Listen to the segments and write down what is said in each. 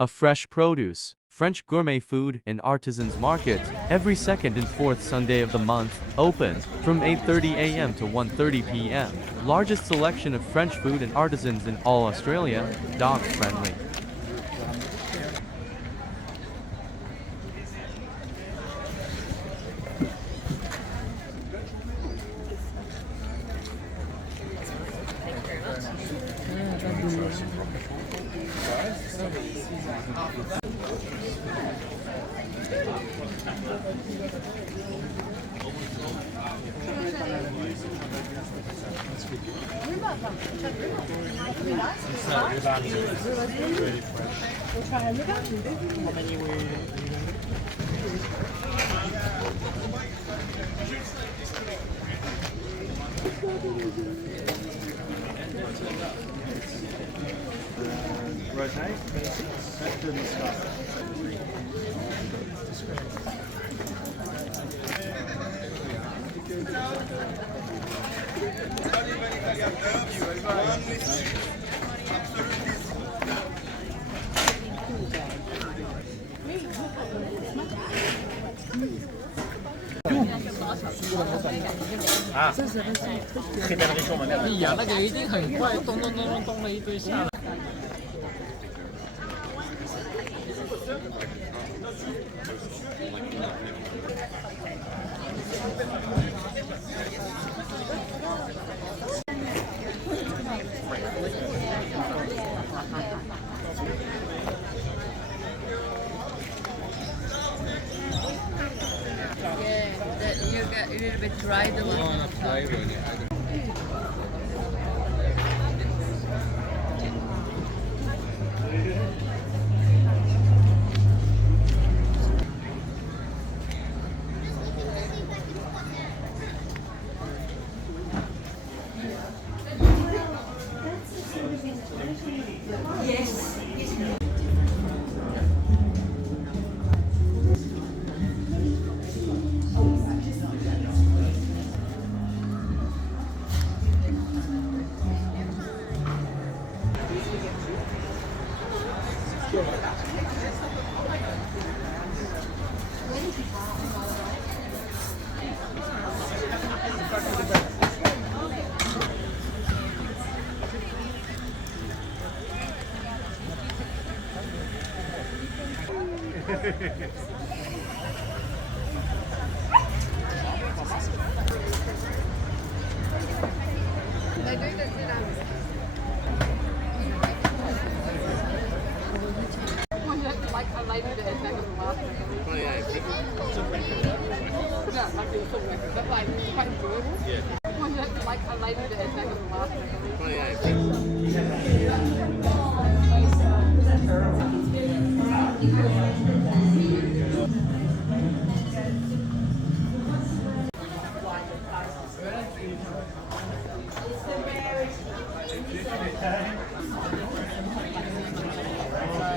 A fresh produce, French gourmet food and artisans market, every second and fourth Sunday of the month, open, from 8:30 a.m. to 1:30 p.m. Largest selection of French food and artisans in all Australia, dog friendly. Ah, très belle région, ma mère. 哎呀，那个一定很快，咚咚咚咚咚了一堆下来。You get a little bit dry the one.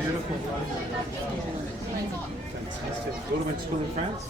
Beautiful. Fantastic. Daughter went to school in France?